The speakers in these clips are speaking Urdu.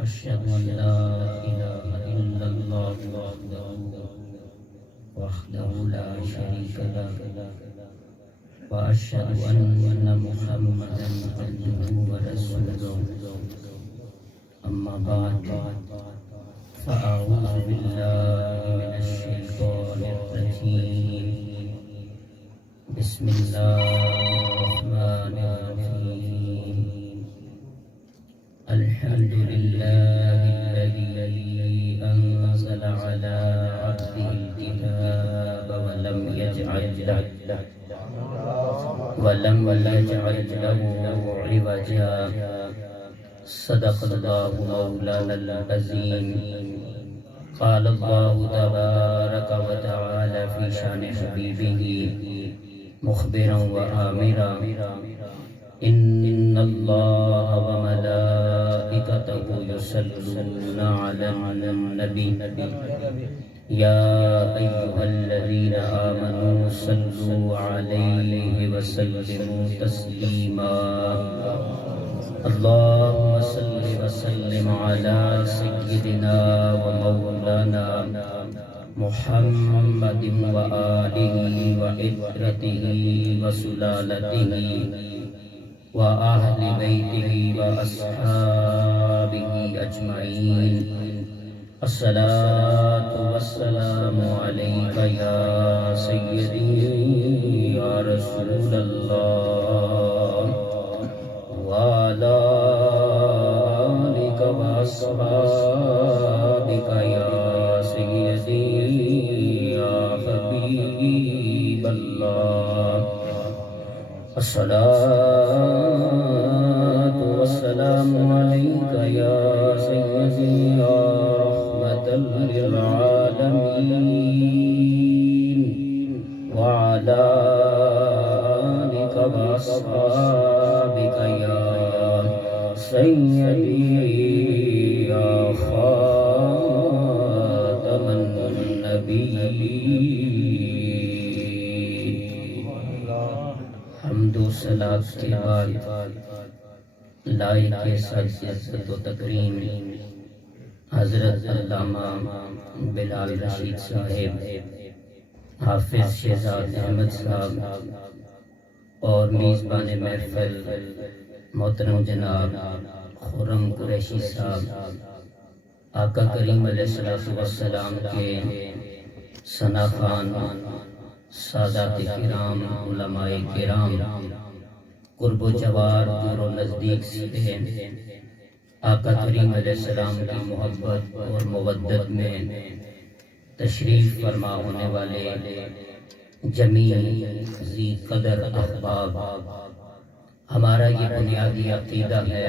وأشهد أن لا إله إلا الله وحده لا شريك له وأشهد أن محمدا عبده ورسوله أما بعد فأعوذ بالله من الشيطان الرجيم بسم الله الرحمن الرحيم الحمد لله الذي أنزل على عبده الكتاب ولم يجعل له عوجا صدق الله مولانا العظيم قال الله تبارك وتعالى في شان حبيبه مخبرا وآمرا إن الله وملائكته يصلون على النبي يا أيها الذين آمنوا صلوا عليه وسلموا تسليما اللهم صل وسلم على سيدنا ومولانا محمد وآله وعترته وسلالته وأهل بيته وأصحابه أجمعين الصلاة والسلام عليك يا سيدي يا رسول الله وعلى آلك وأصحابك يا سيدي يا حبيب الله الصلاة والسلام عليك يا سيدي يا رحمة للعالمين وعلى آلك وأصحابك يا سيدي يا خاتم النبيين حمد و صلاۃ کے بعد لائق سچ عزت و تکریم حضرت علامہ بلال رشید صاحب، حافظ شہزاد احمد صاحب اور میزبان محفل محترم جناب خرم قریشی صاحب، آقا کریم علیہ السلام کے ثنا خوان، سادات کرام، علماء کرام، قرب و جوار دور و نزدیک سے آقا کریم علیہ السلام کی محبت اور مودت میں تشریف فرما ہونے والے جمیع ذی قدر احباب، ہمارا یہ بنیادی عقیدہ ہے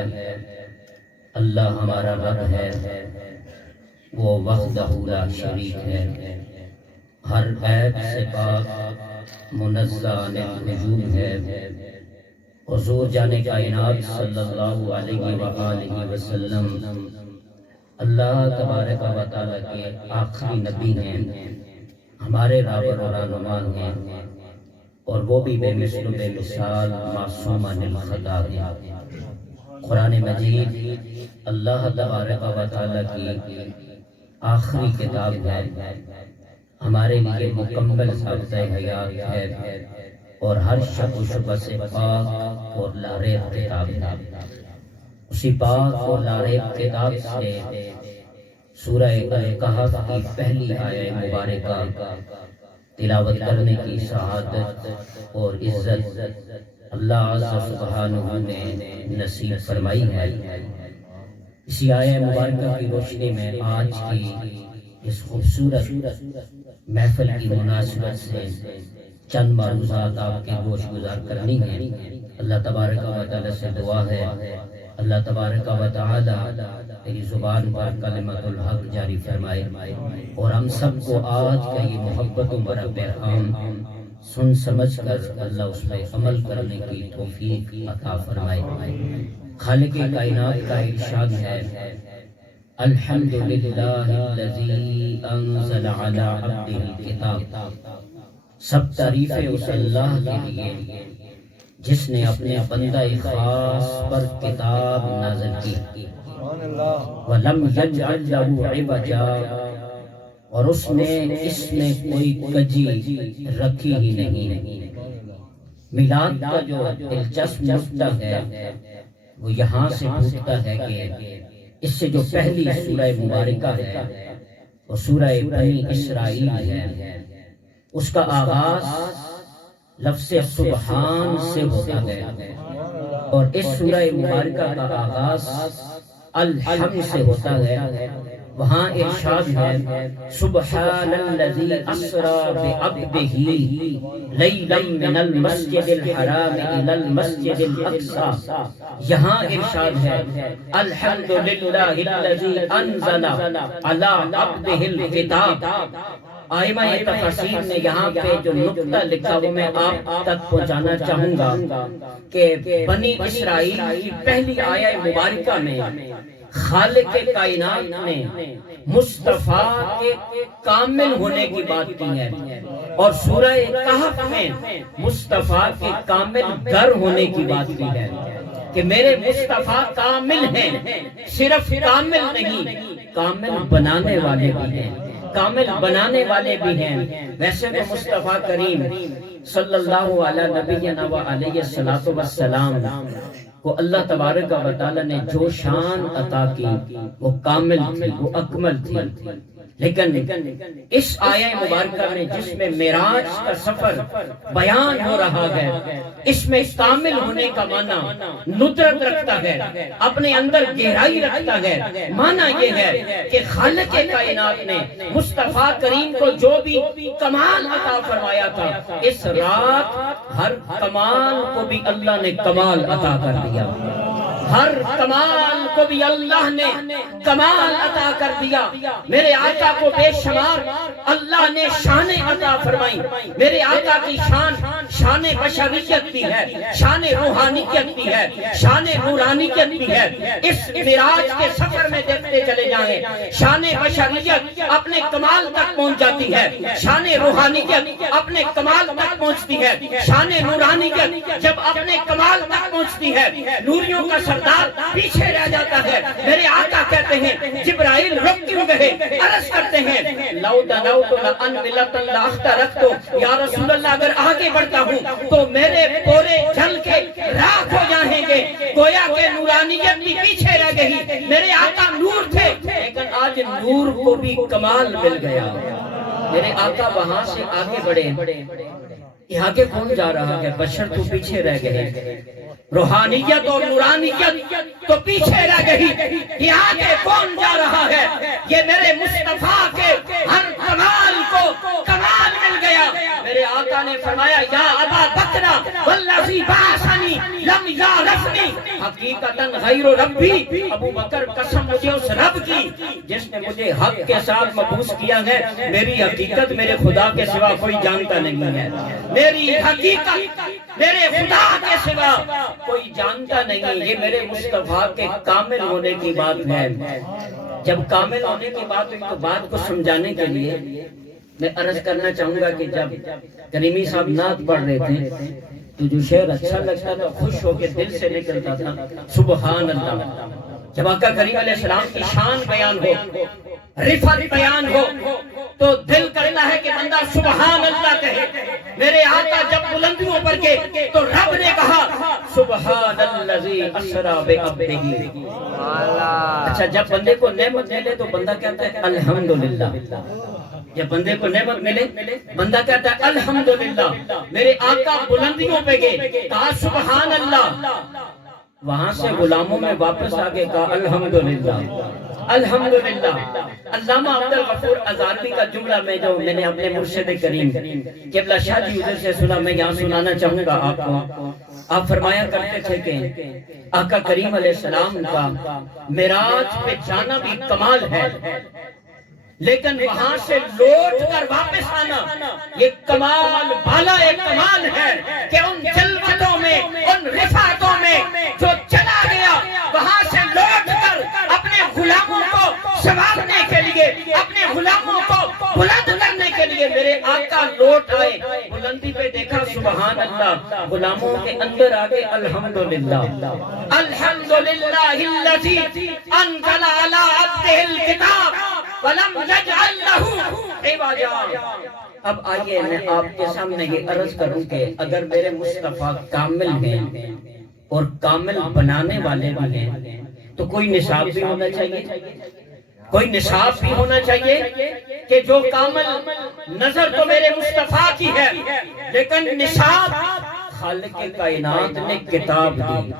اللہ ہمارا رب ہے، وہ وحدہ لا شریک ہے، ہر عیب سے پاک، منزہ عن العیوب ہے، حضور جان کائنات صلی اللہ علیہ وآلہ وسلم اللہ تبارک و تعالیٰ کے آخری نبی ہیں، ہمارے راہبر و رہنما ہیں، اور وہ بھی بے مثل و بے مثال معصوم عن الخطا ہیں۔ قرآن مجید اللہ تبارک و تعالیٰ کی آخری کتاب ہے، ہمارے لیے مکمل ضابطۂ حیات ہے، اور ہر شک و شبہ سے پاک اور لاریب کتاب ہے۔ اسی پاک اور لاریب کتاب سے سورہ الکہف کی پہلی آیہ مبارکہ تلاوت کرنے کی سعادت اور عزت اللہ عز سبحانہ نے نصیب فرمائی ہے۔ اسی آیہ مبارکہ کی روشنی میں آج کی اس خوبصورت محفل کی مناسبت سے چند معروضات آپ کے گوش گزار کرنی ہے۔ اللہ تبارک و تعالی سے دعا ہے اللہ تبارک و تعالی تیری زبان پر کلمت الحق جاری فرمائے، اور ہم سب کو آج کا یہ محبت و پیغام سن سمجھ کر اللہ اس پر عمل کرنے کی توفیق عطا فرمائے۔ خالق کائنات کا ارشاد ہے الحمدللہ الذی انزل علی عبدہ الکتاب، سب تعریفیں اس اللہ کے لیے جس نے اپنے بندہ خاص پر کتاب نازل کی، وَلَمْ يَجْعَلْ لَهُ عِوَجًا، اور اس میں کوئی کجی رکھی ہی نہیں۔ میلاد کا جو دلچسپ نقطہ ہے وہ یہاں سے پوچھتا ہے کہ اس سے جو پہلی سورہ مبارکہ ہے وہ سورہ بنی اسرائیل ہے، اس کا آغاز لفظ سبحان سے ہوتا ہے، اور اس سورہ مبارکہ کا آغاز الحمد سے ہوتا ہے۔ وہاں ارشاد ہے سبحان الذی اسری بعبدہ لیلا من المسجد الحرام الی المسجد الاقصی، یہاں ارشاد ہے الحمدللہ الذی انزل علی عبدہ الکتاب۔ آئمہ تفسیر نے یہاں پہ جو نقطہ لکھا وہ میں آپ تک پہنچانا چاہوں گا کہ بنی اسرائیل کی پہلی آیہ مبارکہ میں خالق کائنات نے مصطفیٰ کے کامل ہونے کی بات کی ہے، اور سورہ کہف میں مصطفیٰ کے کامل گر ہونے کی بات کی ہے کہ میرے مصطفیٰ کامل ہیں، صرف کامل نہیں، کامل بنانے والے بھی ہیں، کامل بنانے والے بھی ہیں۔ ویسے تو مصطفیٰ کریم صلی اللہ علیہ نبینا و علیہ السلام کو اللہ تبارک و تعالی نے جو شان عطا کی وہ کامل تھی، وہ اکمل تھی، لیکن اس آیہ مبارکہ میں جس میں معراج کا سفر بیان ہو رہا ہے، اس میں کامل ہونے کا معنی ندرت رکھتا ہے، اپنے اندر گہرائی رکھتا ہے۔ معنی یہ ہے کہ خالق کائنات نے مصطفیٰ کریم کو جو بھی کمال عطا فرمایا تھا، اس رات ہر کمال کو بھی اللہ نے کمال عطا کر دیا، ہر کمال کو بھی اللہ نے کمال عطا کر دیا۔ میرے آقا کو بے شمار اللہ نے شان عطا فرمائی۔ میرے آقا کی شان بشریت بھی ہے، شان روحانیت بھی ہے، شان نورانیت بھی ہے۔ اس معراج کے سفر میں دیکھتے چلے جائیں، شان بشریت اپنے کمال تک پہنچ جاتی ہے، شان روحانیت اپنے کمال تک پہنچتی ہے، شان نورانیت جب اپنے کمال تک پہنچتی ہے نوریوں کا سردار پیچھے رہ جاتا ہے۔ میرے آقا کہتے ہیں جبرائیل رک کیوں گئے؟ عرض کرتے ہیں لو دنوت لان ملت لاخترقت، یا رسول اللہ اگر آگے بڑھتا ہوں تو میرے پورے جل کے راکھ ہو جائیں گے۔ گویا کہ نورانیت بھی پیچھے رہ گئی۔ میرے آقا نور تھے لیکن آج نور کو بھی کمال مل گیا۔ میرے آقا وہاں سے آگے بڑھے، یہاں کے کون جا رہا ہے؟ بشر تو پیچھے رہ گئے، روحانیت اور نورانیت تو پیچھے رہ گئی، یہاں کے کون جا رہا ہے؟ یہ میرے مصطفیٰ کے ہر کمال کو کمال مل گیا۔ میرے آقا نے فرمایا یا ابا بکر والذی بعثنی لم یعرفنی حقیقتاً غیر ربی، ابو بکر قسم مجھے اس رب کی جس نے مجھے حق کے ساتھ مبعوث کیا ہے، میری حقیقت میرے خدا کے سوا کوئی جانتا نہیں ہے، میری حقیقت میرے خدا کے سوا کوئی جانتا نہیں۔ یہ میرے مصطفیٰ کے کامل ہونے کی بات ہے۔ جب کامل ہونے کی بات ہوئی تو بات کو سمجھانے کے لیے میں عرض کرنا چاہوں گا کہ جب کریمی صاحب نعت پڑھ رہے تھے تو جو شعر اچھا لگتا تھا خوش ہو کے دل سے نکلتا تھا سبحان اللہ۔ جب آقا کریم علیہ السلام کی شان بیان ہو، رفعت بیان ہو تو دل کرتا ہے کہ بندہ سبحان اللہ کہے۔ میرے آقا جب بلندیوں پر گئے تو رب نے کہا سبحان الذی اسری بعبدہ۔ اچھا جب بندے کو نعمت ملے تو بندہ کہتا ہے الحمدللہ، جب بندے کو نعمت ملے بندہ کہتا ہے الحمدللہ۔ میرے آقا بلندیوں پہ گئے، کہا سبحان اللہ، وہاں سے غلاموں میں واپس آگے کہا الحمدللہ الحمدللہ۔ علامہ عبد الغفور ازاروی کا جملہ میں نے اپنے مرشد کریم قبلہ شاہ جی ادھر سے سنا، میں یہاں سنانا چاہوں گا آپ کو۔ آپ فرمایا کرتے تھے کہ آقا کریم علیہ السلام کا معراج پہ جانا بھی کمال ہے، لیکن وہاں سے لوٹ کر واپس آنا یہ کمال بالا ایک کمال ہے کہ ان جلوتوں میں ان رفعتوں میں جو چلا گیا وہاں سے لوٹ کر اپنے غلاموں کو سنوارنے کے لیے، اپنے غلاموں کو بلند کرنے کے لیے میرے آقا لوٹ آئے۔ بلندی پہ دیکھا سبحان اللہ، غلاموں کے اندر آگے الحمدللہ، الحمدللہ الذی انزل علی عبدہ الکتاب ولم یجعل لہ عوجا۔ اب آئیے میں آپ کے سامنے یہ عرض کروں کہ اگر میرے مصطفیٰ کامل ہیں اور کامل بنانے والے بھی ہیں تو کوئی نصاب بھی ہونا چاہیے، کوئی نصاب بھی ہونا چاہیے کہ جو کامل نظر تو میرے مصطفیٰ کی ہے لیکن نصاب خالق کائنات نے کتاب دی۔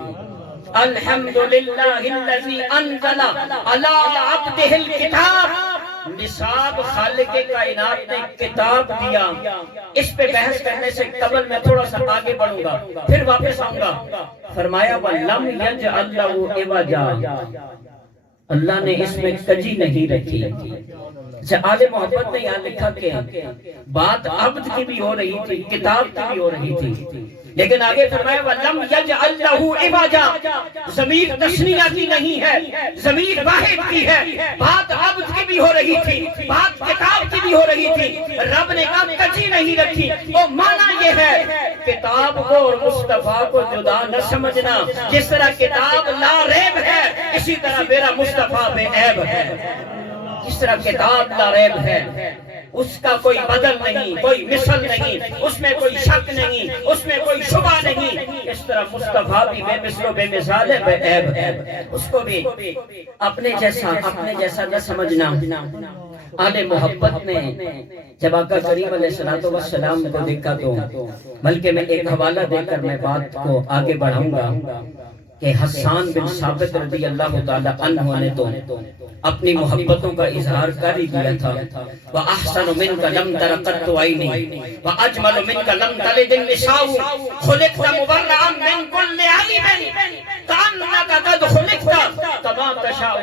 الحمدللہ الذی انزل علی عبدہ الکتاب، نصاب خالق کائنات نے کتاب دیا۔ اس پہ بحث کرنے سے قبل میں تھوڑا سا آگے بڑھوں گا پھر واپس آؤں گا۔ فرمایا وَلَمْ يَجْعَلْ لَهُ عِوَجًا، اللہ نے اس میں کجی نہیں رکھی۔ اچھا آل محبت نے یہاں لکھا کہ بات عبد کی بھی ہو رہی تھی، کتاب کی بھی ہو رہی تھی، لیکن آگے فرمایا وَلَمْ يَجْعَلْ لَهُ عِوَجًا، ضمیر تثنیہ کی نہیں ہے، ضمیر واحد کی ہے۔ بات عبد کی بھی ہو رہی تھی، بات کتاب کی بھی ہو رہی تھی، رب نے کہا کجی نہیں رکھی۔ وہ معنی یہ ہے کتاب کو اور مصطفیٰ کو جدا نہ سمجھنا، جس طرح کتاب لا ریب ہے اسی طرح میرا مصطفیٰ بے عیب ہے۔ جس طرح کتاب لا ریب ہے، اس کا کوئی بدل نہیں، کوئی مثل نہیں، اس میں کوئی شک نہیں، اس میں کوئی شبہ نہیں، اس طرح مصطفیٰ بھی بے مثل و بے مثال ہے، بے عیب ہے، اس کو بھی اپنے جیسا نہ سمجھنا۔ آل محبت نے جب آقا کریم علیہ السلام کو دیکھا تو بلکہ میں ایک حوالہ دے کر میں بات کو آگے بڑھاؤں گا کہ حسان بن ثابت رضی اللہ تعالی عنہ نے تو اپنی محبتوں کا اظہار کر ہی دیا تھا۔ وَأَحْسَنُ مِنْكَ لَمْ تَرَ قَطُّ عَيْنِي وَأَجْمَلُ مِنْكَ لَمْ تَلِدِ النِّسَاءُ خُلِقْتَ مُبَرَّئًا مِنْ كُلِّ عَيْبٍ كَأَنَّكَ قَدْ خُلِقْتَ كَمَا تَشَاءُ۔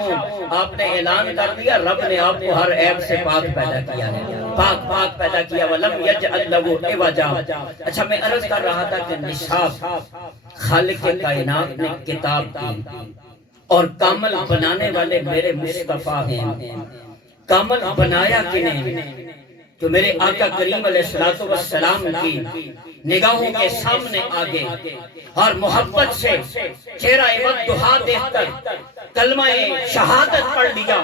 آپ نے اعلان کر دیا رب نے آپ کو ہر عیب سے پاک پیدا کیا ہے، پاک پیدا کیا۔ وَلَمْ يَجْعَلْ لَهُ عِوَجًا۔ اچھا میں عرض کر رہا تھا کہ نصاب خالق کائنات نے کتاب کی اور کامل بنانے والے میرے مصطفیٰ ہیں۔ کامل بنایا کنہیں؟ جو میرے آقا کریم علیہ السلام کی نگاہوں کے سامنے آگے اور محبت سے چہرہ وضحا دیکھ کر کلمہ شہادت پڑھ لیا،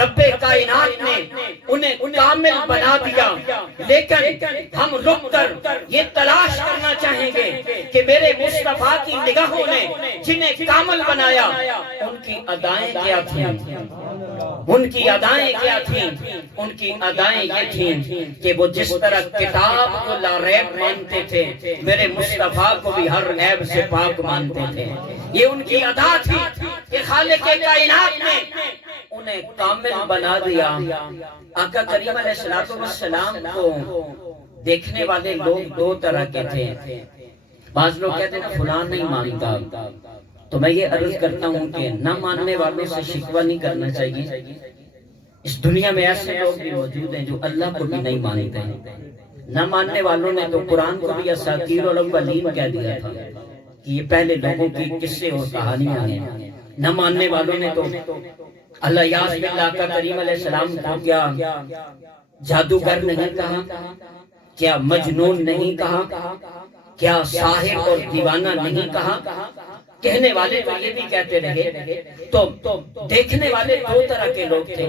رب کائنات نے انہیں کامل بنا دیا۔ لیکن ہم رک کر یہ تلاش کرنا چاہیں گے کہ میرے مصطفیٰ کی نگاہوں نے جنہیں کامل بنایا ان کی ادائیں کیا تھیں، ان کی ادائیں کیا تھیں؟ ان کی ادائیں یہ تھیں کہ وہ جس طرح کتاب کو لا ریب مانتے تھے میرے مصطفیٰ کو بھی ہر عیب سے پاک مانتے تھے۔ یہ ان کی ادا تھی کہ خالق کائنات نے انہیں کامل بنا دیا۔ آقا کریم علیہ السلام کو دیکھنے والے لوگ دو طرح کے تھے۔ بعض لوگ کہتے ہیں فلاں نہیں مانتا، تو میں یہ عرض کرتا ہوں کہ نہ ماننے والوں سے شکوہ نہیں کرنا چاہیے۔ اس دنیا میں ایسے لوگ بھی موجود ہیں جو اللہ کو بھی نہیں مانتے ہیں۔ نہ ماننے والوں نے تو قرآن کو بھی اساطیر الاولین کہہ دیا تھا کہ یہ پہلے لوگوں کی قصے اور کہانیاں ہیں۔ نہ ماننے والوں نے تو اللہ یاز باللہ آقا کریم علیہ السلام کو کیا جادوگر نہیں کہا، کیا مجنون نہیں کہا، کیا ساحر اور دیوانہ نہیں کہا۔ کہنے والے تو یہ بھی کہتے رہے، تو دیکھنے والے دو طرح کے لوگ تھے۔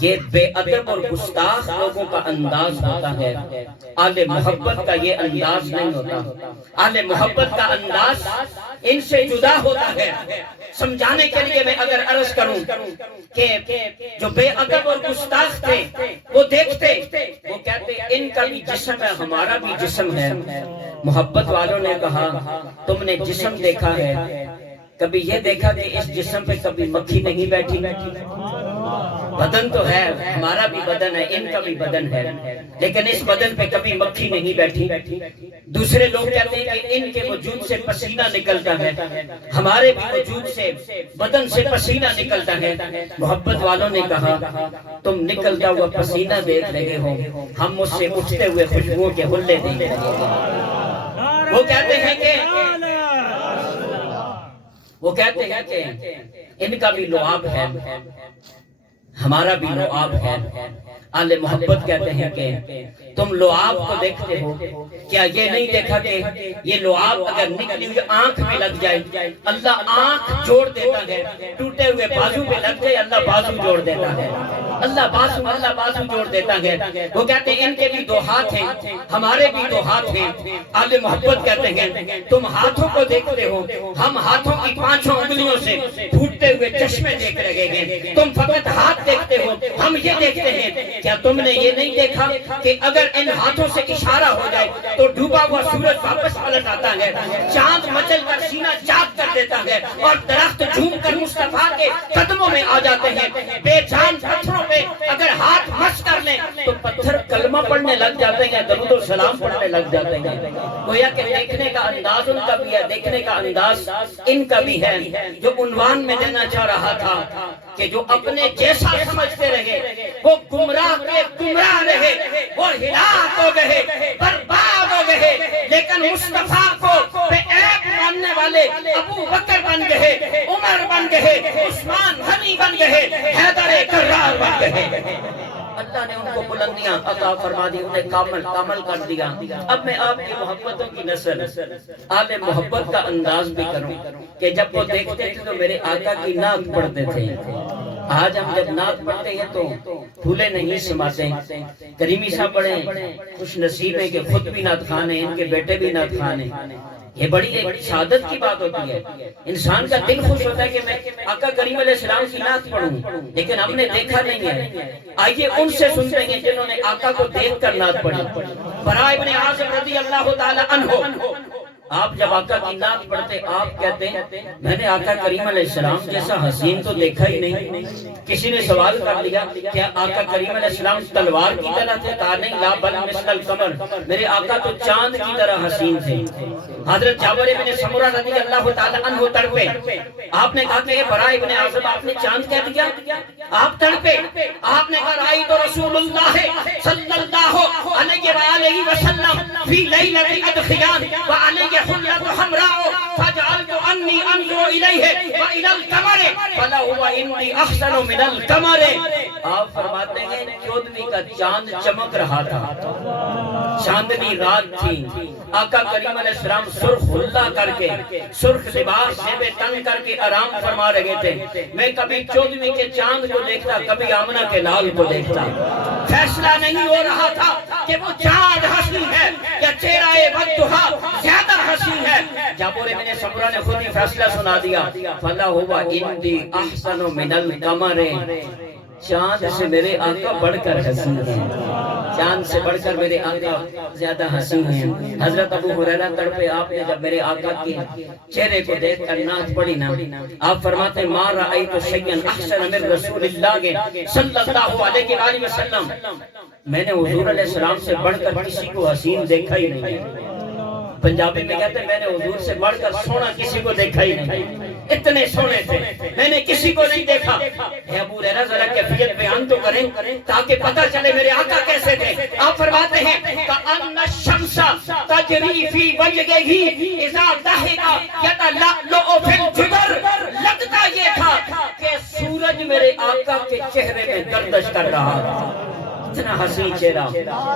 یہ بے ادب اور گستاخ لوگوں کا انداز ہوتا ہے، آل محبت کا یہ انداز نہیں ہوتا۔ آل محبت کا انداز ان سے جدا ہوتا ہے۔ سمجھانے کے لیے میں اگر عرض کروں کہ جو بے ادب اور گستاخ تھے وہ دیکھتے، وہ کہتے ان کا بھی جسم ہے ہمارا بھی جسم ہے۔ محبت والوں نے کہا تم نے جسم دیکھا ہے، کبھی یہ دیکھا کہ اس جسم پہ کبھی مکھی نہیں بیٹھی؟ بدن تو ہے، ہمارا بھی بدن ہے، ان کا بھی بدن ہے، لیکن اس بدن پہ کبھی مکھی نہیں بیٹھی۔ دوسرے لوگ کہتے ہیں کہ ان کے وجود سے پسینہ نکلتا ہے، ہمارے بھی وجود سے بدن سے پسینہ نکلتا ہے۔ محبت والوں نے کہا تم نکلتا ہوا پسینہ دیکھ رہے ہو، ہم مجھ سے اٹھتے ہوئے خوشبوؤں کے حلے دیکھ رہے ہیں۔ وہ کہتے ہیں کہ ان کا بھی لعاب ہے، ہمارا بھی لعاب ہے۔ آل محبت کہتے ہیں کہ تم لعاب کو دیکھتے ہو، کیا یہ نہیں دیکھا کہ یہ لعاب اگر نکلی ہوئی آنکھ میں لگ جائے اللہ آنکھ جوڑ دیتا ہے، ٹوٹے ہوئے بازو میں لگ جائے اللہ بازو جوڑ دیتا ہے، اللہ بازو جوڑ دیتا ہے۔ وہ کہتے ہیں ان کے بھی دو ہاتھ ہیں ہمارے بھی دو ہاتھ ہیں۔ آل محبت کہتے ہیں تم ہاتھوں کو دیکھتے ہو، ہم ہاتھوں کی پانچوں انگلیوں سے پھوٹتے ہوئے چشمے دیکھ رہے ہیں، تم فقط ہاتھ دیکھتے ہو، ہم یہ دیکھتے ہیں۔ کیا تم نے یہ نہیں دیکھا کہ اگر ان ہاتھوں سے اشارہ ہو جائے تو ڈوبا ہوا سورج واپس پلٹ آتا ہے، چاند مچل کر سینہ چاک کر دیتا ہے، اور درخت جھوم کر مصطفیٰ کے قدموں میں آ جاتے ہیں۔ بے جان پتھروں پہ اگر ہاتھ مس کر لیں تو پتھر کلمہ پڑھنے لگ جاتے ہیں، درود و سلام پڑھنے لگ جاتے ہیں۔ گویا کہ دیکھنے کا انداز ان کا بھی ہے، دیکھنے کا انداز ان کا بھی ہے۔ جو عنوان میں دینا چاہ رہا تھا کہ جو اپنے جیسا سمجھتے رہے وہ گمراہ کے گمراہ رہے، وہ ہلاک ہو گئے، برباد ہو گئے، لیکن مصطفیٰ کو بے عیب ماننے والے ابو بکر بن گئے، عمر بن گئے، عثمان غنی بن گئے، حیدر کرار بن گئے۔ اللہ نے ان کو بلندیاں عطا فرما دی، انہیں کامل کر دیا۔ اب میں آپ کی محبتوں کی نسل آل محبت کا انداز بھی کروں کہ جب وہ دیکھتے تھے تو میرے آقا کی نعت پڑھتے تھے۔ آج ہم جب نعت پڑھتے ہیں تو پھولے نہیں سماتے۔ کریمی صاحب بڑے خوش نصیب ہیں کہ خود بھی نعت خوان ہیں، ان کے بیٹے بھی نعت خوان ہیں۔ یہ بڑی ایک سعادت کی بات ہوتی ہے، انسان کا دل خوش ہوتا ہے کہ میں آقا کریم علیہ السلام کی نعت پڑھوں، لیکن ہم نے دیکھا نہیں ہے۔ آئیے ان سے سنتے ہیں جنہوں نے آقا کو دیکھ کر نعت پڑھی۔ براء ابن عازب رضی اللہ تعالی عنہ، آپ جب آقا کی نعت پڑھتے آپ کہتے ہیں میں نے آقا کریم علیہ السلام جیسا حسین تو دیکھا ہی نہیں۔ کسی نے سوال کر لیا کیا آقا کریم علیہ السلام تلوار کی طرح تھے؟ کہا نہیں، لا بل مثل القمر، میرے آقا تو چاند کی طرح حسین تھے۔ حضرت جابر بن سمرہ رضی اللہ تعالی عنہ تڑپے، آپ نے کہا کہ براء ابن عازب آپ نے چاند کہہ دیا؟ آپ تڑپے، آپ نے کہا رأیت رسول اللہ صلی اللہ علیہ وآلہ وسلم فی لیلۃ ادخیان وعلیہ حلیۃ حمراء فجعلت انی انظر الیہ والی القمر فلہو انی احسن من القمر۔ آپ فرماتے ہیں 14ویں کا چاند چمک رہا تھا، چاندنی رات تھی، آقا کریم علیہ السلام سرخ حلہ کر کے، سرخ لباس جیب تن کر کے آرام فرما رہے تھے۔ میں کبھی 14ویں کے چاند کو دیکھتا، کبھی آمنہ کے لال کو دیکھتا۔ فیصلہ نہیں ہو رہا تھا کہ وہ چاند حسین ہے یا چہرہ بددہا زیادہ حسین ہے۔ جابر بن سمرہ نے خود ہی فیصلہ سنا دیا، فَلَهُوَ إِنْدِي أَحْسَنُ مِنَ الْقَمَرِ، چاند سے میرے آقا بڑھ کر حسین ہیں، چاند سے بڑھ کر میرے آقا زیادہ حسین ہیں۔ حضرت ابو ہریرہ تڑپے، آپ نے جب میرے آقا کے چہرے کو دیکھ کر نعت پڑھی نا، آپ فرماتے ہیں ما رأیت شیئا احسن من رسول اللہ صلی اللہ علیہ وآلہ وسلم، میں نے حضور علیہ السلام سے بڑھ کر کسی کو حسین دیکھا ہی نہیں۔ پنجابی میں کہتے ہیں میں نے حضور سے بڑھ کر سونا کسی کو دیکھا ہی نہیں، اتنے سونے تھے، میں نے کسی کو نہیں دیکھا۔ اے ابو ہریرہ ذرا کیفیت بیان تو کریں تاکہ پتہ چلے میرے آقا کیسے تھے۔ آپ فرماتے ہیں کأن الشمس تجری فی وجہہ اذا ضحک یتلألؤ فی الجدر، لگتا یہ تھا کہ سورج میرے آقا کے چہرے میں گردش کر رہا تھا، اتنا حسین چہرہ۔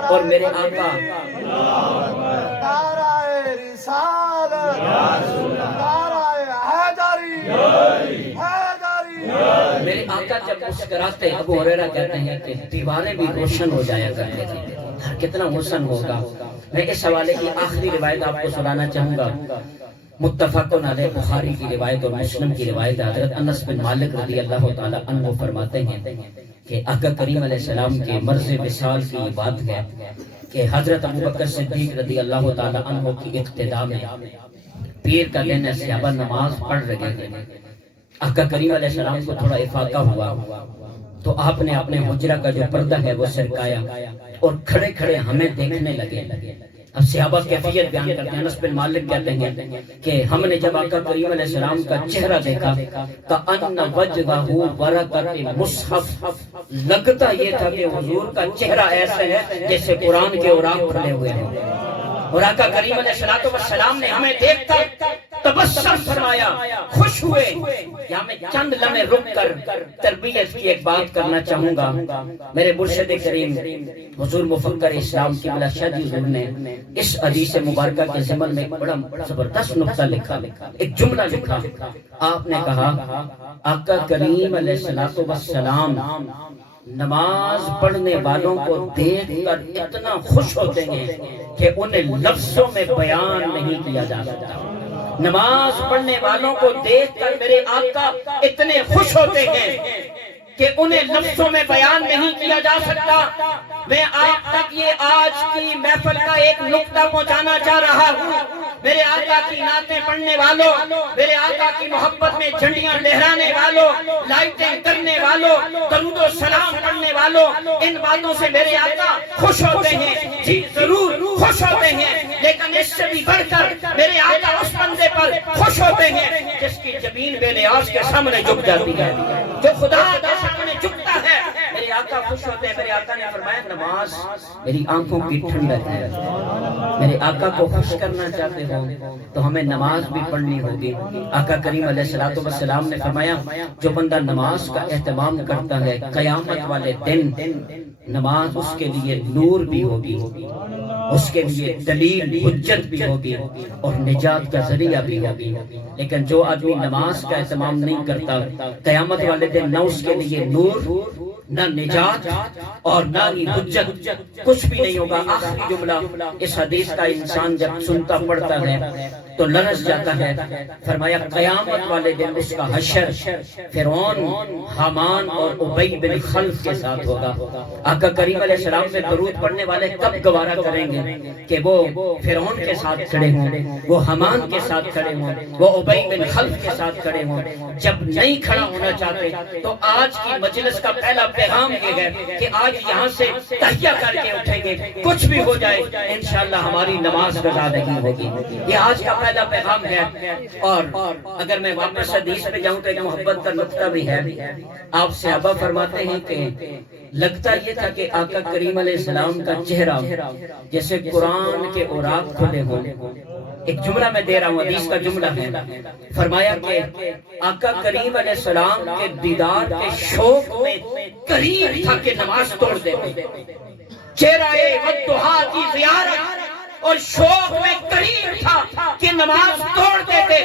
اور میرے آقا میرے آقا جب مسکراتے ابو ہریرہ کہتے ہیں کہ دیواریں بھی روشن ہو جایا کرتے تھے، کتنا حسن ہوگا۔ میں اس حوالے کی آخری روایت آپ کو سنانا چاہوں گا، متفقن علیہ بخاری کی روایت اور مسلم کی روایت۔ حضرت انس بن مالک رضی اللہ تعالی عنہ فرماتے ہیں کہ آقا کریم علیہ السلام کے مرض وصال کی یہ بات ہے کہ حضرت ابوبکر صدیق رضی اللہ تعالی عنہ کی اقتداء میں پیر کا دن صحابہ نماز پڑھ رہے تھے۔ آقا کریم علیہ السلام کو تھوڑا افاقہ ہوا تو آپ نے اپنے حجرہ کا جو پردہ ہے وہ سرکایا اور کھڑے کھڑے ہمیں دیکھنے لگے۔ اب صحابہ کیفیت بیان کرتے ہیں، انس بن مالک کہتے ہیں کہ ہم نے جب آقا کریم علیہ السلام کا چہرہ دیکھا کأن وجہہ ورقۃ مصحف، لگتا یہ تھا کہ حضور کا چہرہ ایسے ہے جیسے قرآن کے اوراق کھڑے ہوئے ہیں۔ اور آقا کریم علیہ السلام نے ہمیں دیکھ کر تبسم فرمایا۔ فرمایا، خوش ہوئے۔ یا میں چند لمحے رک کر تربیت کی ایک بات کرنا چاہوں گا۔ میرے مرشد کریم حضور مفکر اسلام کی بلا شاہ جی حضور نے اس حدیث مبارکہ کے ضمن میں بڑا زبردست نقطہ لکھا، ایک جملہ لکھا۔ آپ نے کہا آقا کریم علیہ السلام نماز پڑھنے والوں کو دیکھ کر اتنا خوش ہوتے ہیں کہ انہیں لفظوں میں بیان نہیں کیا جا سکتا۔ نماز پڑھنے والوں کو دیکھ کر میرے آقا اتنے خوش ہوتے ہیں کہ انہیں لفظوں میں بیان نہیں کیا جا سکتا۔ میں آپ تک یہ آج کی محفل کا ایک نقطہ پہنچانا چاہ رہا ہوں۔ میرے آقا کی نعتیں پڑھنے والوں، میرے آقا کی محبت میں جھنڈیاں لہرانے والوں، لائٹیں کرنے والوں، درود و سلام پڑھنے والوں، ان باتوں سے میرے آقا خوش ہوتے ہیں۔ جی ضرور خوش ہوتے ہیں، لیکن اس سے بھی بڑھ کر میرے آقا اس بندے پر خوش ہوتے ہیں جس کی زمین بے نیاز کے سامنے جھک جاتی ہے، جو خدا کے سامنے جھکتا ہے۔ میرے آقا خوش ہوتے ہیں۔ میرے آقا نے فرمایا نماز میری آنکھوں کی ٹھنڈک ہے۔ میرے آقا کو خوش کرنا چاہتے ہو تو ہمیں نماز بھی پڑھنی ہوگی۔ آقا کریم علیہ السلام نے فرمایا جو بندہ نماز کا اہتمام کرتا ہے قیامت والے دن نماز اس کے لیے نور بھی ہوگی، اس کے لیے دلیل حجت بھی ہوگی اور نجات کا ذریعہ بھی ہوگی۔ لیکن جو آدمی نماز کا اہتمام نہیں کرتا قیامت والے دن نہ اس کے لیے نور، نہ نجات اور نہ ہی حجت، کچھ بھی نہیں ہوگا۔ آخری جملہ اس حدیث کا انسان جب سنتا پڑھتا ہے تو لرز جاتا ہے۔ فرمایا قیامت والے دن اس کا حشر فرعون، حامان اور ابی بن خلف کے ساتھ ہوگا۔ آقا کریم علیہ السلام سے درود پڑھنے والے کب گوارا کریں گے کہ وہ فرعون کے ساتھ کھڑے ہوں، وہ حامان کے ساتھ کھڑے ہوں، وہ ابی بن خلف کے ساتھ کھڑے ہوں؟ جب نہیں کھڑا ہونا چاہتے تو آج کی مجلس کا پہلا پیغام یہ ہے کہ آج یہاں سے تحیہ کر کے اٹھیں گے، کچھ بھی ہو جائے انشاءاللہ ہماری نماز قضا نہیں ہوگی۔ یہ آج کا پہلا پیغام ہے۔ اور اگر میں واپس حدیث پہ جاؤں تو ایک محبت کا نقطہ بھی ہے۔ آپ صحابہ فرماتے ہیں کہ لگتا یہ تھا کہ آقا کریم علیہ السلام کا چہرہ جیسے قرآن کے اوراق کھلے ہوں۔ ایک جملہ میں دے رہا ہوں، حدیث کا جملہ ہے۔ فرمایا کہ آقا کریم علیہ السلام کے دیدار کے شوق میں قریب تھا کہ نماز توڑ دیتے، چہرہ والضحیٰ کی زیارت اور شوق میں قریب تھا کہ نماز توڑ دیتے۔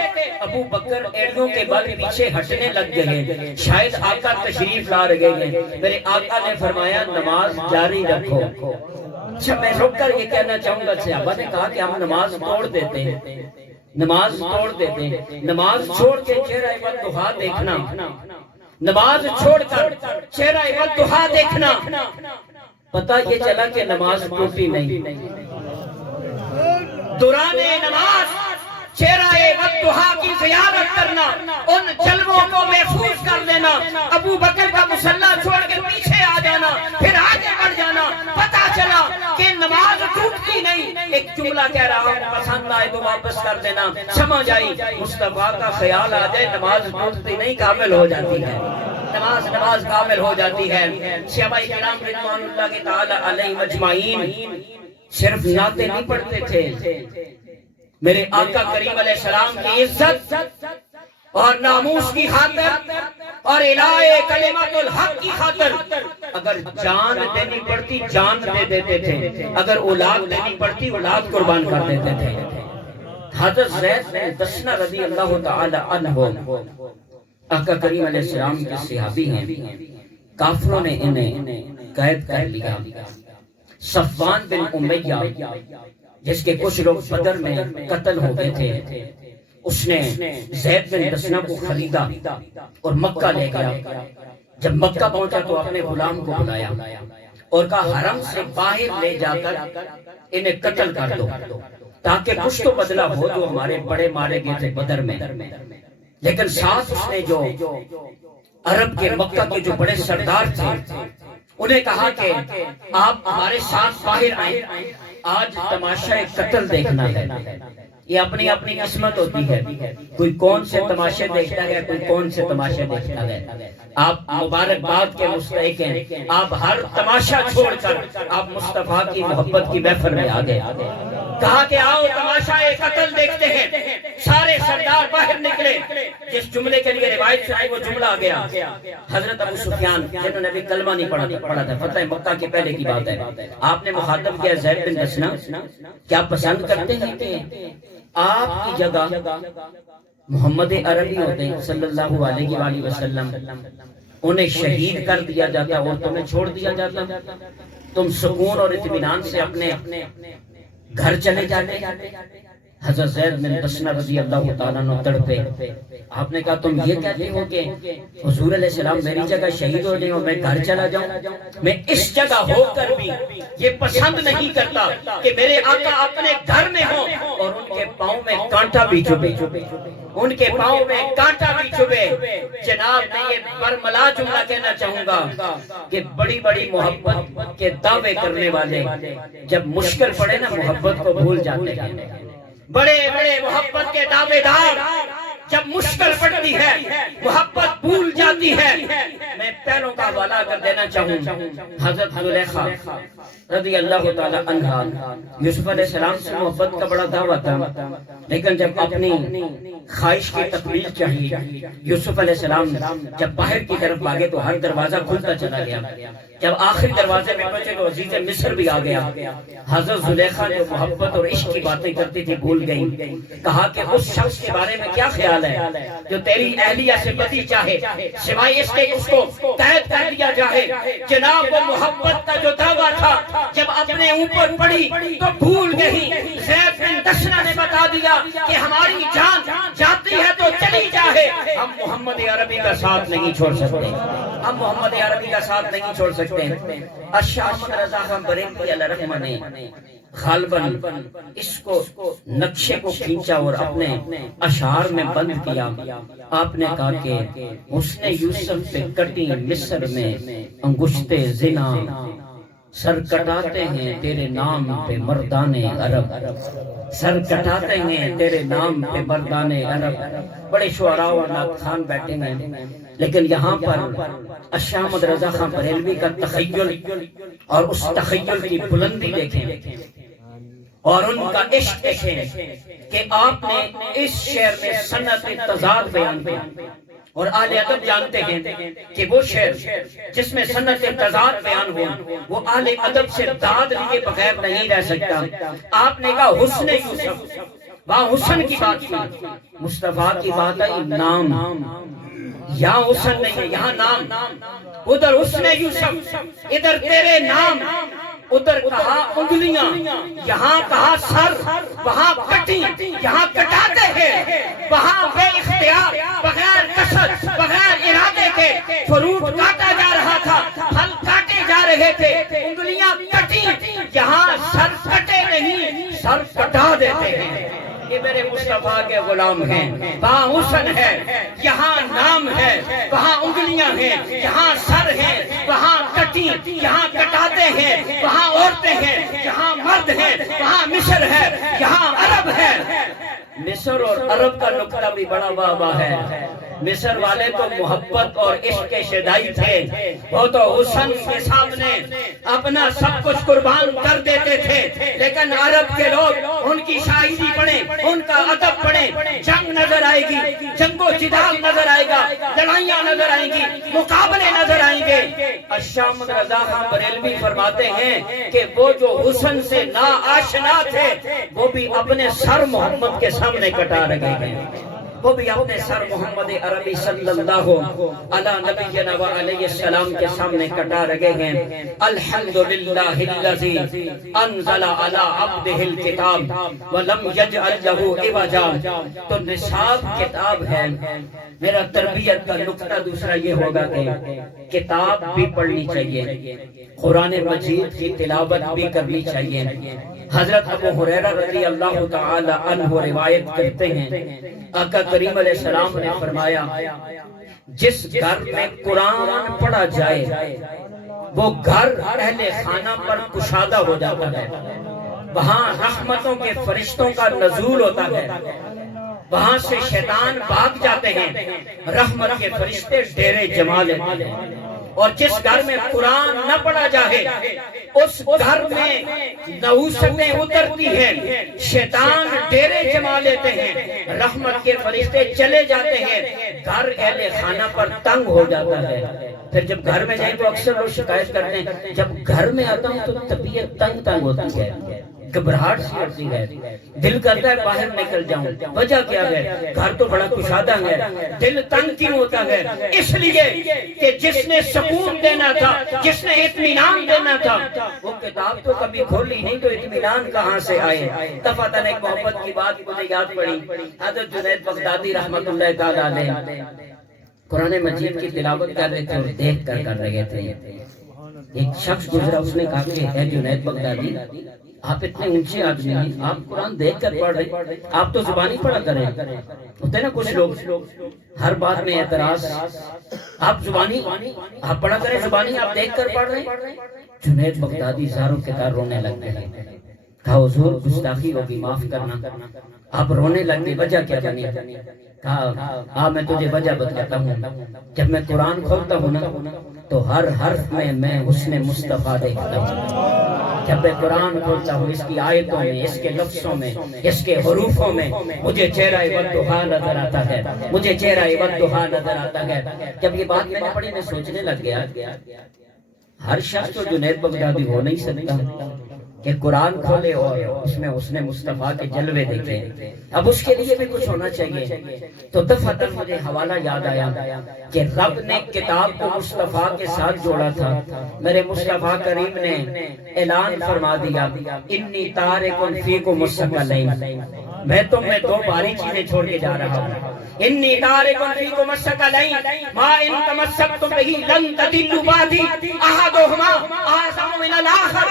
ابو بکر ایڑیوں کے بل پیچھے ہٹنے لگ گئے، شاید آقا تشریف لا رہے ہیں۔ میرے آقا نے فرمایا نماز جاری رکھو۔ اچھا میں رک کر یہ کہنا چاہوں گا، صحابہ نے کہا کہ ہم نماز توڑ دیتے ہیں، نماز توڑ دیتے ہیں، نماز چھوڑ کے چہرہ والضحیٰ دیکھنا، نماز چھوڑ کر چہرہ والضحیٰ دیکھنا۔ پتہ یہ چلا کہ نماز ٹوٹی نہیں۔ دوران نماز چہرہ والضحیٰ کی زیارت کرنا، ان جلووں کو محفوظ کر لینا، ابو بکر کا مصلی چھوڑ کے پیچھے آ جانا، پھر آگے بڑھ جانا، پتہ چلا کہ نماز ٹوٹتی نہیں۔ ایک جملہ کہہ رہا ہوں، پسند آئے تو واپس کر دینا، سمجھ آئی مصطفیٰ کا خیال آ جائے نماز ٹوٹتی نہیں، کامل ہو جاتی ہے، نماز کامل ہو جاتی ہے۔ صحابہ کرام رضوان اللہ تعالی علیہم اجمعین صرف نعتیں نہیں پڑھتے تھے، میرے آقا کریم علیہ السلام کی عزت اور ناموس کی خاطر اور الہ کلمت الحق کی خاطر اگر جان دینی پڑتی جان دے دیتے تھے، اگر اولاد دینی پڑتی اولاد قربان کر دیتے تھے۔ حضرت زید بن دسنہ رضی اللہ تعالی عنہ آقا کریم علیہ السلام کے صحابی ہیں، کافروں نے انہیں قید کر لیا۔ صفوان بن امیہ جس کے کچھ لوگ بدر میں قتل ہو گئے تھے، اس نے زید بن دسنہ کو خریدا اور مکہ لے گیا۔ جب مکہ پہنچا تو اپنے غلام کو بلایا اور کہا حرم سے باہر لے جا کر انہیں قتل کر دو تاکہ کچھ تو بدلہ ہو جو ہمارے بڑے مارے گئے تھے بدر میں۔ لیکن ساتھ اس نے جو عرب کے مکہ کے جو بڑے سردار تھے انہیں کہا کہ آپ ہمارے ساتھ باہر آئیں، آج تماشا قتل دیکھنا ہے۔ یہ اپنی اپنی قسمت ہوتی ہے، کوئی کون سے تماشے دیکھتا ہے، کوئی کون سے تماشے دیکھتا ہے۔ آپ مبارکباد کے مستحق ہیں، آپ ہر تماشا چھوڑ کر آپ مصطفیٰ کی محبت کی محفل میں آ گئے۔ کہا کہ آؤ تماشا قتل دیکھتے ہیں۔ سارے سردار باہر نکلے، نکلے، جس جملے کے لیے روایت سنائی وہ جملہ آ گیا، حضرت ابو سفیان جنہوں نے بھی کلمہ نہیں پڑھا تھا، فتح مکہ کے پہلے کی بات ہے، آپ نے مخاطب کیا زید بن دسنا کیا پسند کرتے ہیں کہ آپ کی جگہ محمد عربی ہوتے ہیں صلی اللہ علیہ وآلہ وسلم، انہیں شہید کر دیا جاتا اور تمہیں چھوڑ دیا جاتا، تم سکون اور اطمینان سے اپنے گھر چلے جاتے؟ حضرت زید بن دسنہ رضی اللہ تعالیٰ عنہ تڑپے، آپ نے کہا تم یہ کہتے ہو کہ حضور علیہ السلام میری جگہ شہید ہو جائیں اور میں گھر چلا جاؤں؟ میں اس جگہ ہو کر بھی یہ پسند نہیں کرتا کہ میرے آقا اپنے گھر میں ہوں اور ان کے پاؤں میں کانٹا بھی چبھے، ان کے پاؤں میں کانٹا بھی چبھے۔ جناب میں یہ برملا جملہ کہنا چاہوں گا کہ بڑی بڑی محبت کے دعوے کرنے والے جب مشکل پڑے نا محبت کو بھول جاتے ہیں، بڑے بڑے محبت کے دعوے دار جب مشکل پڑتی ہے محبت بھول جاتی ہے۔ میں پہلوں کا حوالہ کر دینا چاہوں، حضرت زلیخا رضی اللہ تعالی عنہا یوسف علیہ السلام سے محبت کا بڑا دعویٰ تھا، لیکن جب اپنی خواہش کی تکمیل چاہیے، یوسف علیہ السلام جب باہر کی طرف بھاگے تو ہر دروازہ کھلتا چلا گیا، جب آخری دروازے میں پہنچے تو عزیز مصر بھی آ گیا۔ حضرت زلیخا جو محبت اور عشق کی باتیں کرتی تھی بھول گئی، کہا کہ اس شخص کے بارے میں کیا خیال ہے جو تیری اہلیہ سے بدی چاہے، سوائے اس کے اس کو قید کر دیا جائے۔ جناب وہ محبت کا جو دعویٰ تھا جب اپنے اوپر پڑی تو بھول گئی۔ زید بن دسنہ نے بتا دیا کہ ہماری جان جاتی ہے تو چلی جائے، ہم محمد عربی کا ساتھ نہیں چھوڑ سکتے، ہم محمد عربی کا ساتھ نہیں چھوڑ سکتے۔ شاہ احمد رضا خان بریلوی علیہ رحمہ نے غالباً اس کو نقشے کو کھینچا اور اپنے اشعار میں بند کیا۔ آپ نے کہا کہ حسن یوسف پہ کٹی مصر میں انگشت زنا، سر کٹاتے ہیں تیرے نام پہ مردان عرب، سر کٹاتے ہیں تیرے نام پہ مردان عرب۔ بڑے شعراء اور ناطقان بیٹھے ہیں، لیکن یہاں پر شاہ احمد رضا خان بریلوی کا تخیل اور اس تخیل کی بلندی دیکھیں اور ان کا عشق دیکھیں کہ آپ نے اس شعر میں صنعت تضاد بیان کیا، اور اہل ادب جانتے ہیں کہ وہ شعر جس میں صنعت تضاد بیان ہوا وہ اہل ادب سے داد لیے بغیر نہیں رہ سکتا۔ آپ نے کہا حسن یوسف، وہاں حسن کی بات کی، مصطفیٰ کی بات ہے نام، یہاں حسن نہیں ہے یہاں نام، ادھر حسن یوسف، ادھر تیرے نام، ادھر کہا انگلیاں، یہاں کہا سر، وہاں کٹی، یہاں کٹاتے ہیں، وہاں بے اختیار بغیر قصد بغیر ارادے کے فروٹ کاٹا جا رہا تھا، پھل کاٹے جا رہے تھے، انگلیاں کٹی، یہاں سر کٹے نہیں سر کٹا دیتے ہیں۔ یہ میرے مصطفیٰ کے غلام ہیں، وہاں حسن ہے یہاں نام ہے، وہاں انگلیاں ہیں یہاں سر ہے، وہاں کٹی یہاں کٹاتے ہیں، وہاں عورتیں ہیں یہاں مرد ہیں، وہاں مصر ہے یہاں عرب ہے۔ مصر اور عرب کا نقطہ بھی بڑا واہ ہے۔ مصر والے تو محبت اور عشق کے شیدائی تھے، وہ تو حسن کے سامنے اپنا سب کچھ قربان کر دیتے تھے، لیکن عرب کے لوگ ان کی شاعری پڑھیں، ان کا ادب پڑھیں، جنگ نظر آئے گی، جنگ و جدال نظر آئے گا، لڑائیاں نظر آئیں گی، مقابلے نظر آئیں گے۔ شاہ احمد رضا خان بریلوی فرماتے ہیں کہ وہ جو حسن سے نا آشنا تھے وہ بھی اپنے سر محمد کے سامنے کٹا رہے ہیں، وہ بھی اپنے سر محمد عربی صلی اللہ علیہ نبینا و علیہ السلام کے سامنے کٹا رہے ہیں۔ الحمدللہ الذی انزل علی عبدہ الکتاب ولم یجعل لہ عوجا۔ تو نصاب کتاب ہے۔ میرا تربیت کا نقطہ دوسرا یہ ہوگا کہ کتاب بھی پڑھنی چاہیے، قرآن مجید کی تلاوت بھی کرنی چاہیے۔ حضرت ابو ہریرہ رضی اللہ تعالی عنہ روایت کرتے ہیں، آقا کریم علیہ السلام نے فرمایا جس گھر میں قرآن پڑھا جائے وہ گھر اہل خانہ پر کشادہ ہو جاتا ہے، وہاں رحمتوں کے فرشتوں کا نزول ہوتا ہے، وہاں سے شیطان بھاگ جاتے ہیں، رحمت کے فرشتے ڈیرے جما لیتے ہیں۔ اور جس گھر میں قرآن نہ پڑھا جائے اس گھر میں نحوستیں اترتی ہیں، شیطان ڈیرے جما لیتے ہیں، رحمت کے فرشتے چلے جاتے ہیں، گھر اہل خانہ پر تنگ ہو جاتا ہے۔ پھر جب گھر میں جائیں تو اکثر لوگ شکایت کرتے ہیں جب گھر میں آتا ہوں تو طبیعت تنگ ہوتی ہے، گھبراہٹ سی ہوتی ہے، دل کرتا ہے باہر نکل جاؤں۔ وجہ کیا ہے؟ گھر تو بڑا کشادہ ہے، دل تنگ کیوں ہوتا ہے؟ اس لیے کہ جس نے سکون دینا تھا، جس نے اطمینان دینا تھا، وہ کتاب تو کبھی کھولی نہیں، تو اطمینان کہاں سے آئے؟ دفعتاً ایک محبت کی بات مجھے یاد پڑی۔ حضرت جنید بغدادی رحمۃ اللہ تعالی علیہ قرآن مجید کی تلاوت کر رہے تھے اور دیکھ کر رہے تھے۔ ایک شخص گزرا، اس نے کہا کہ اے جنید بغدادی، آپ اتنے اونچے آدمی ہیں، آپ قرآن دیکھ کر پڑھ رہے، آپ تو زبانی پڑھا کریں۔ ہوتے نا کچھ لوگ ہر بات میں اعتراض، آپ زبانی آپ پڑھا کریں، زبانی آپ دیکھ کر پڑھ رہے۔ جنید بغدادی زاروں کے تار رونے لگ گئے، کہا حضور گستاخی ہوگی، معاف کرنا۔ آپ رونے لگ گئے، وجہ کیا بنی؟ کہا میں تجھے وجہ بتاتا ہوں، جب میں قرآن کھولتا ہوں نا تو ہر حرف میں حسن مصطفیٰ دیکھتا ہوں۔ جب میں قرآن کھولتا ہوں، اس کی آیتوں میں، اس کے لفظوں میں، اس کے حروفوں میں مجھے چہرہ والضحیٰ نظر آتا ہے، مجھے چہرہ والضحیٰ نظر آتا ہے۔ جب یہ بات میں نے پڑھی، میں سوچنے لگ گیا ہر شخص تو جنید بغدادی ہو نہیں سکتا کہ قرآن کھولے اور اس میں حسن مصطفیٰ کے جلوے دیکھے۔ اب اس کے لیے بھی کچھ ہونا چاہیے۔ تو دفعتاً مجھے حوالہ یاد آیا کہ رب نے کتاب کو مصطفیٰ کے ساتھ جوڑا تھا۔ میرے مصطفیٰ کریم نے اعلان فرما دیا، انی تارکن فیکم الثقلین، میں تم میں دو بھاری چیزیں چھوڑ کے جا رہا ہوں۔ انی تارکن فیکم الثقلین ما ان تمسکتم بہ لن تضلوا بعدی احدہما اعظم من الاخر،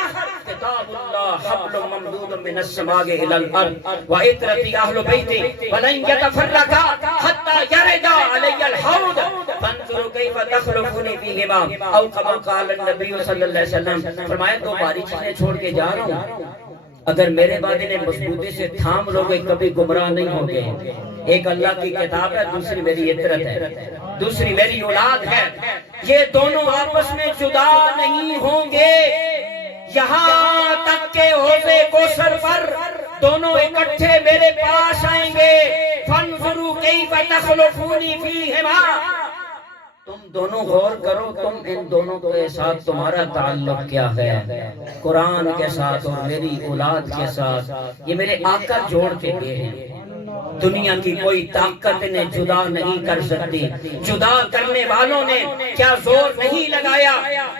کتاب اللہ حبل ممدود من السماء الى الارض وعترتی اہل بیتی ولن یتفرقا حتی یردا علی الحوض فانظروا کیف تخلفونی فیہما، او کما قال النبی صلی اللہ علیہ وسلم، فرمایا دو بھاری چیزیں چھوڑ کے جا رہا ہوں، اگر میرے بعد انہیں مضبوطی سے تھام لوگے کبھی گمراہ نہیں ہوگے۔ ایک اللہ کی کتاب ہے، دوسری میری عطرت ہے، دوسری میری اولاد ہے، یہ دونوں آپس میں جدا نہیں ہوں گے یہاں تک کہ حوض کوثر پر دونوں اکٹھے میرے پاس آئیں گے۔ فانظروا کیف تخلفونی فیہما، تم دونوں غور کرو، تم ان دونوں کے ساتھ تمہارا تعلق کیا ہے؟ قرآن کے ساتھ اور میری اولاد کے ساتھ، یہ میرے آقا جوڑ کے گئے ہیں۔ دنیا کی کوئی طاقت نے جدا نہیں کر سکتی۔ جدا کرنے والوں نے کیا زور نہیں لگایا؟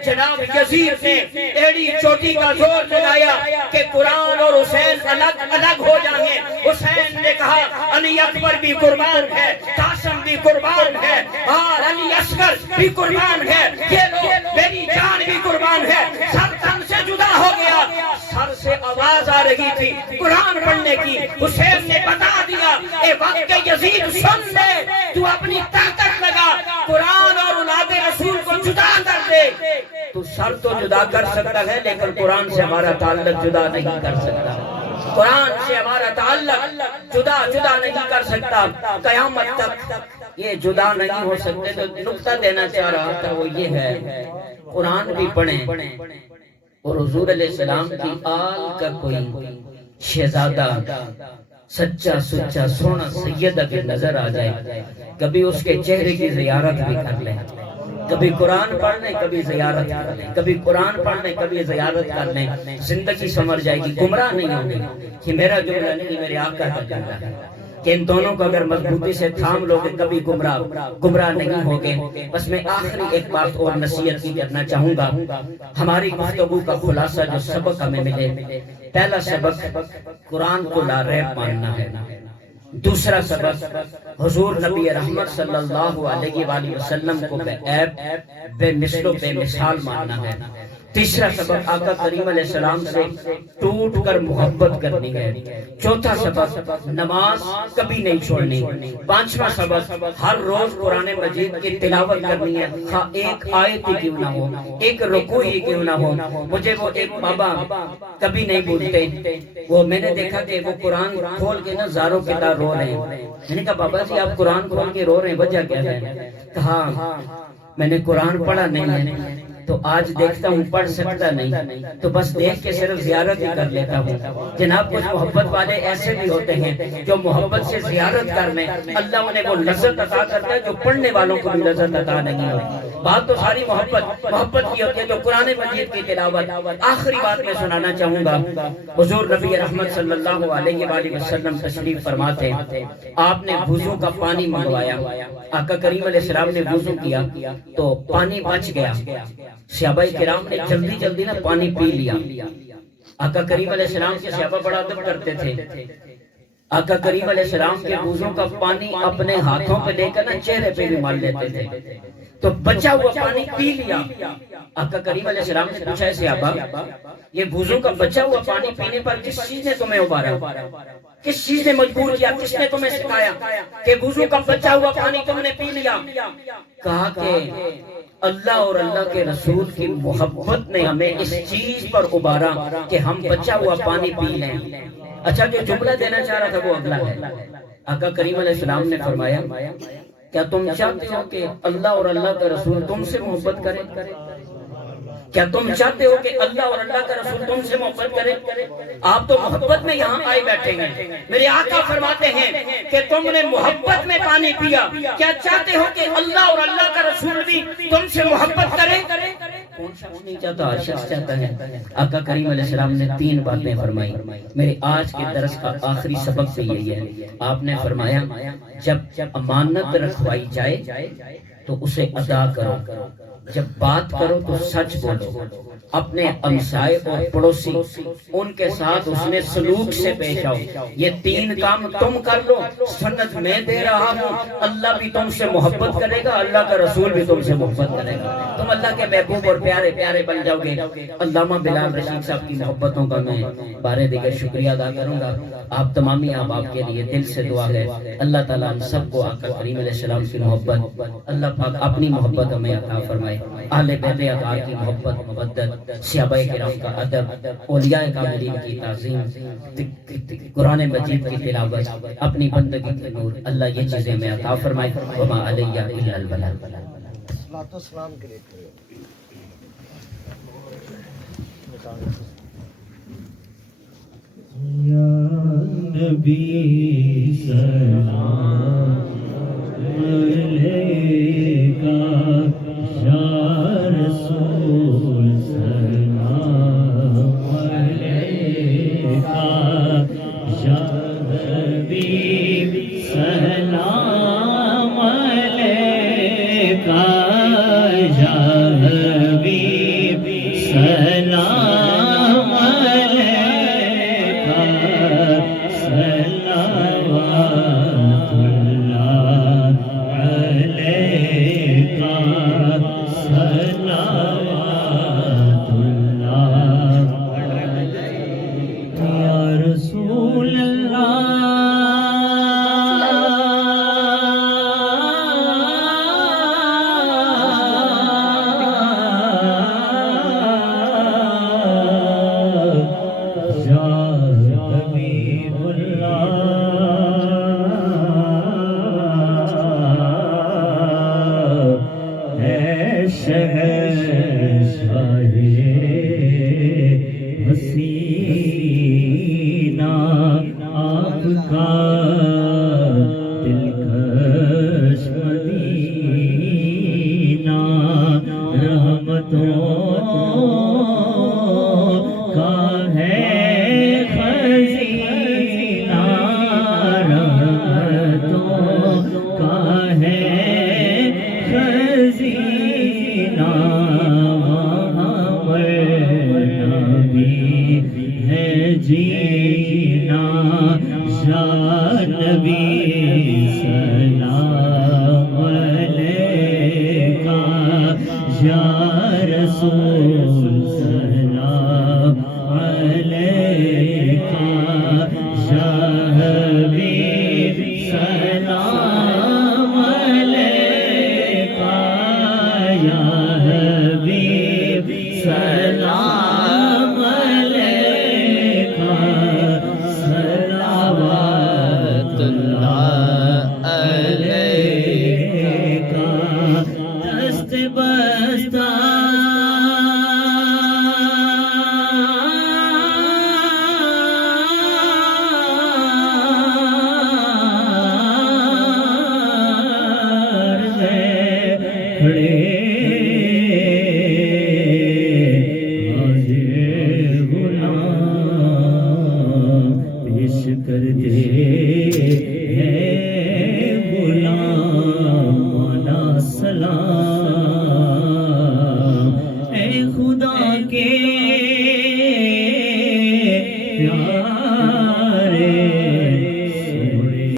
جناب یزید نے ایڑی چوٹی کا زور لگایا کہ قرآن اور حسین الگ الگ ہو جائیں۔ حسین نے کہا علی اکبر بھی قربان ہے، قاسم بھی قربان ہے، اور علی اصغر بھی قربان ہے، یہ لوگ میری جان بھی قربان ہے۔ سر تن سے جدا ہو گیا، سر سے آواز آ رہی تھی قرآن پڑھنے کی۔ حسین نے بتا دیا اے وقت کے یزید سن لے، تو اپنی طاقت لگا، قرآن اور اولاد رسول کو جدا کر دے۔ تو سر تو جدا کر سکتا ہے لیکن قرآن سے ہمارا تعلق جدا نہیں کر سکتا، قرآن سے ہمارا تعلق جدا نہیں کر سکتا، قیامت تک یہ جدا نہیں ہو سکتے۔ تو نقطہ دینا چاہ رہا تھا وہ یہ ہے، قرآن بھی پڑھیں اور حضور علیہ السلام کی آل کا کوئی شہزادہ سچا سچا سونا سید اگر نظر آ جائے، کبھی اس کے چہرے کی زیارت بھی کر لیں، کبھی قرآن پڑھ لیں کبھی زیارت کر لیں، کبھی قرآن پڑھ لیں کبھی زیارت کر لیں، زندگی سمر جائے گی، گمراہ نہیں ہوں گے۔ کہ میرا جملہ نہیں، میرے آقا کا جملہ ہے کہ ان دونوں کو اگر مضبوطی سے تھام لوگے کبھی گمراہ نہیں ہوگے۔ بس میں آخری ایک بات اور نصیحت کی کرنا چاہوں گا۔ ہماری گفتگو کا خلاصہ جو سبق ہمیں ملے، پہلا سبق قرآن کو لا ریب ماننا ہے، دوسرا سبق حضور نبی رحمت صلی اللہ علیہ وآلہ وسلم کو بے عیب بے مثل و بے مثال ماننا ہے، تیسرا سبق آقا کریم علیہ السلام سے ٹوٹ کر محبت کرنی ہے، چوتھا سبق نماز کبھی نہیں چھوڑنی، پانچواں سبق ہر روز قرآن مجید کی تلاوت کرنی ہے، ایک آیت ہی کیوں نہ ہو، ایک رکوع ہی کیوں نہ ہو۔ مجھے وہ ایک بابا کبھی نہیں بھولتے، وہ میں نے دیکھا کہ وہ قرآن کھول کے نا زاروں کے تار رو رہے ہیں۔ میں نے کہا بابا جی آپ قرآن کھول کے رو رہے ہیں، وجہ کیا ہے؟ کہا میں نے قرآن پڑھا نہیں ہے تو آج دیکھتا ہوں پڑھ سکتا نہیں، تو بس دیکھ کے صرف زیارت ہی کر لیتا ہوں۔ جناب کچھ محبت والے ایسے بھی ہوتے ہیں جو محبت سے زیارت کر لیں، اللہ انہیں وہ لذت عطا کرتا ہے جو پڑھنے والوں کو بھی لذت عطا نہیں ہوتی۔ بات تو ساری محبت کی ہوتی ہے، جو قرآن مجید کی تلاوت۔ آخری بات میں سنانا چاہوں گا، حضور نبی رحمت صلی اللہ علیہ وآلہ وسلم تشریف فرماتے، آپ نے وضو کا پانی منگوایا، آقا کریم علیہ السلام نے وضو کیا تو پانی بچ گیا، صحابہ کرام نے جلدی جلدی نا پانی پی لیا۔ آقا کریم علیہ السلام کے صحابہ بڑا ادب کرتے تھے، آقا کریم علیہ السلام کے وضو کا پانی اپنے ہاتھوں پہ لے کر نا چہرے پہ بھی مال لیتے تھے، تو بچا ہوا پانی پی لیا۔ آقا کریم علیہ السلام نے پوچھا ہے صحابہ، یہ وضو کا بچا ہوا پانی پینے پر کس چیز نے تمہیں ابھارا، کس چیز نے مجبور کیا، کس نے تمہیں سکھایا کہ وضو کا بچا ہوا پانی تم نے پی لیا؟ کہا کہ اللہ اور اللہ کے رسول کی محبت نے ہمیں اس چیز پر ابھارا کہ ہم بچا ہوا پانی پی لیں۔ اچھا، جو جملہ دینا چاہ رہا تھا وہ اگلا ہے۔ آقا کریم علیہ السلام نے فرمایا، کیا تم چاہتے ہو کہ اللہ اور اللہ کا رسول تم سے محبت کرے؟ کیا تم چاہتے ہو کہ اللہ اور اللہ کا رسول تم سے محبت کرے؟ آپ تو محبت میں یہاں آئے بیٹھے ہیں، میرے آقا فرماتے ہیں کہ تم نے محبت میں پانی پیا، کیا چاہتے ہو کہ اللہ اور اللہ کا رسول بھی تم سے محبت کرے؟ کون شخص نہیں چاہتا؟ ہر شخص چاہتا ہے۔ آقا کریم علیہ السلام نے 3 باتیں فرمائی، میرے آج کے درس کا آخری سبق بھی یہی ہے۔ آپ نے فرمایا، جب امانت رکھوائی جائے تو اسے ادا کرو، جب بات کرو تو سچ بولو، اپنے ہمسائے اور پڑوسی ان کے ساتھ اس نے سلوک سے پیش آؤ۔ یہ 3 کام تم کر لو، سنت میں دے رہا ہوں، اللہ بھی تم سے محبت کرے گا، اللہ کا رسول بھی تم سے محبت کرے گا، تم اللہ کے محبوب اور پیارے پیارے بن جاؤ گے۔ علامہ بلال رشید صاحب کی محبتوں کا میں بارے دیگر شکریہ ادا کروں گا۔ آپ تمامی احباب کے لیے دل سے دعا ہے، اللہ تعالیٰ ہم سب کو آقا کریم علیہ السلام کی محبت، اللہ پاک اپنی محبت ہمیں عطا فرمائے، اہل بیت اطہار کی محبت مودت، صحابہ کرام کا ادب، اولیاء کاملین کی تعظیم، قرآن مجید کی تلاوت، اپنی بندگی کے نور، اللہ یہ چیزیں ہمیں عطا فرمائے۔ وما علیہ الا البلاغ۔ یا نبی سلام علیکہ، یا رسول سلام علیکہ، یا حبیب سلام علیکہ، یا حبیب سلام علیکہ، صلوات اللہ علیکہ، صلوات اللہ علیکہ، یا رسول اللہ